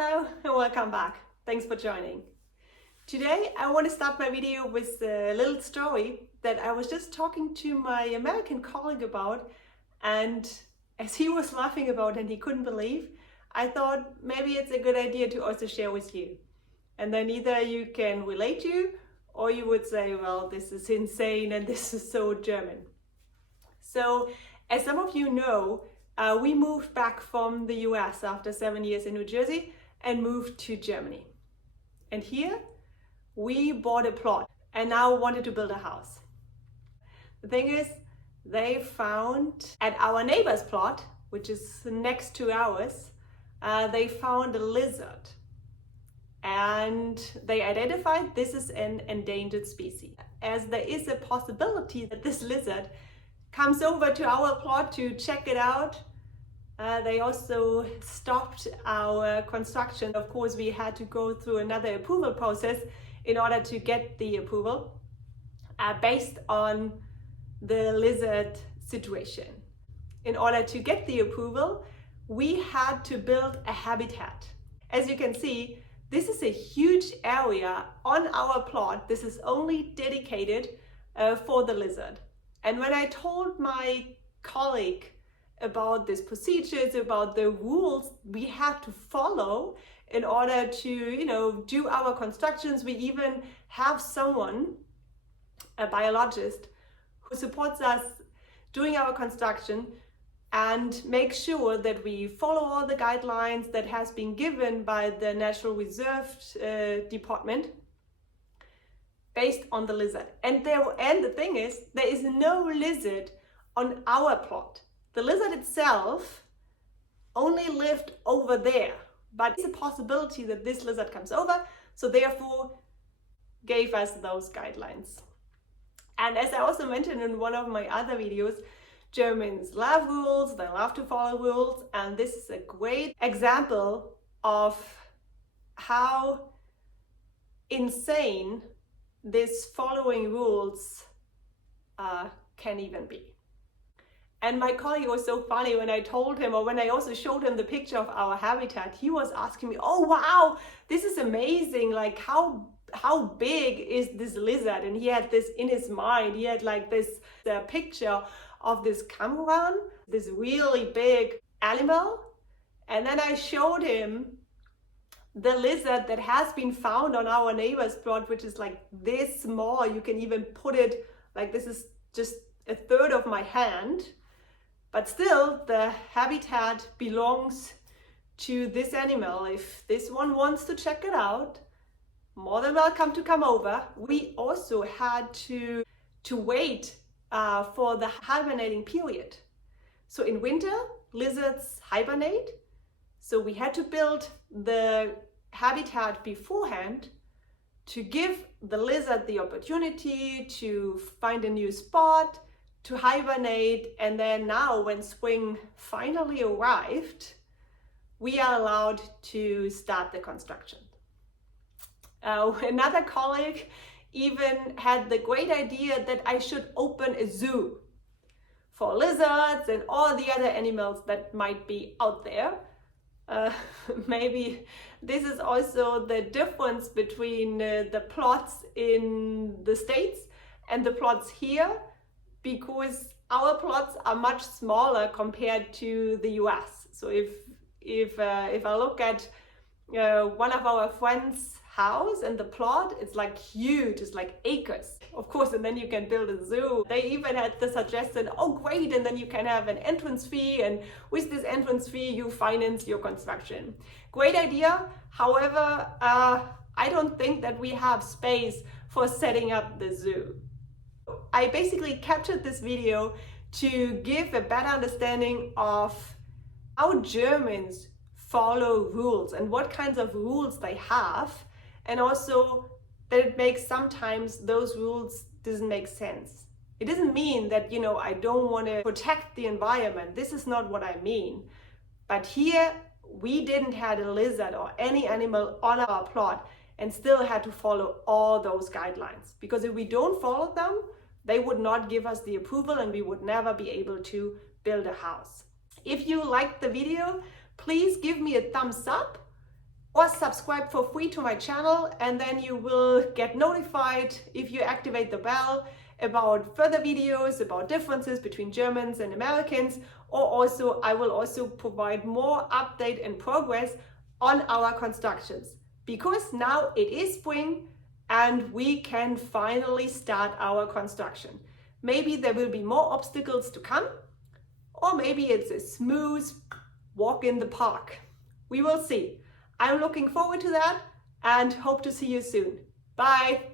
Hello and welcome back. Thanks for joining. Today I want to start my video with a little story that I was just talking to my American colleague about, and as he was laughing about it and he couldn't believe, I thought maybe it's a good idea to also share with you. And then either you can relate to or you would say, well, this is insane and this is so German. So as some of you know, we moved back from the US after 7 years in New Jersey and moved to Germany. And here we bought a plot and now wanted to build a house. The thing is, they found at our neighbor's plot, which is next to ours, they found a lizard. And they identified this is an endangered species, as there is a possibility that this lizard comes over to our plot to check it out. They also stopped our construction. Of course, we had to go through another approval process in order to get the approval based on the lizard situation. In order to get the approval, we had to build a habitat. As you can see, this is a huge area on our plot. This is only dedicated for the lizard. And when I told my colleague about these procedures, about the rules we have to follow in order to, do our constructions, we even have someone, a biologist, who supports us doing our construction and make sure that we follow all the guidelines that has been given by the Natural Reserve Department based on the lizard. And the thing is, there is no lizard on our plot. The lizard itself only lived over there, but it's a possibility that this lizard comes over, so therefore gave us those guidelines. And as I also mentioned in one of my other videos, Germans love rules, they love to follow rules, and this is a great example of how insane this following rules can even be. And my colleague was so funny when I told him, or when I also showed him the picture of our habitat, he was asking me, oh wow, this is amazing, like how big is this lizard? And he had this in his mind, he had like this picture of this Cameron, this really big animal. And then I showed him the lizard that has been found on our neighbor's plot, which is like this small. You can even put it like this is just a third of my hand. But still, the habitat belongs to this animal. If this one wants to check it out, more than welcome to come over. We also had to wait for the hibernating period. So in winter, lizards hibernate. So we had to build the habitat beforehand to give the lizard the opportunity to find a new spot, to hibernate, and then now when spring finally arrived, we are allowed to start the construction. Another colleague even had the great idea that I should open a zoo for lizards and all the other animals that might be out there. Maybe this is also the difference between the plots in the States and the plots here, because our plots are much smaller compared to the US. So if I look at one of our friends' house and the plot, it's like huge, it's like acres. Of course, and then you can build a zoo. They even had the suggestion, oh great, and then you can have an entrance fee, and with this entrance fee you finance your construction. Great idea. However, I don't think that we have space for setting up the zoo. I basically captured this video to give a better understanding of how Germans follow rules and what kinds of rules they have, and also that it makes sometimes those rules doesn't make sense. It doesn't mean that, I don't want to protect the environment. This is not what I mean. But here we didn't have a lizard or any animal on our plot and still had to follow all those guidelines, because if we don't follow them, they would not give us the approval and we would never be able to build a house. If you liked the video, please give me a thumbs up or subscribe for free to my channel, and then you will get notified if you activate the bell about further videos about differences between Germans and Americans, or also I will also provide more update and progress on our constructions, because now it is spring and we can finally start our construction. Maybe there will be more obstacles to come, or maybe it's a smooth walk in the park. We will see. I'm looking forward to that and hope to see you soon. Bye.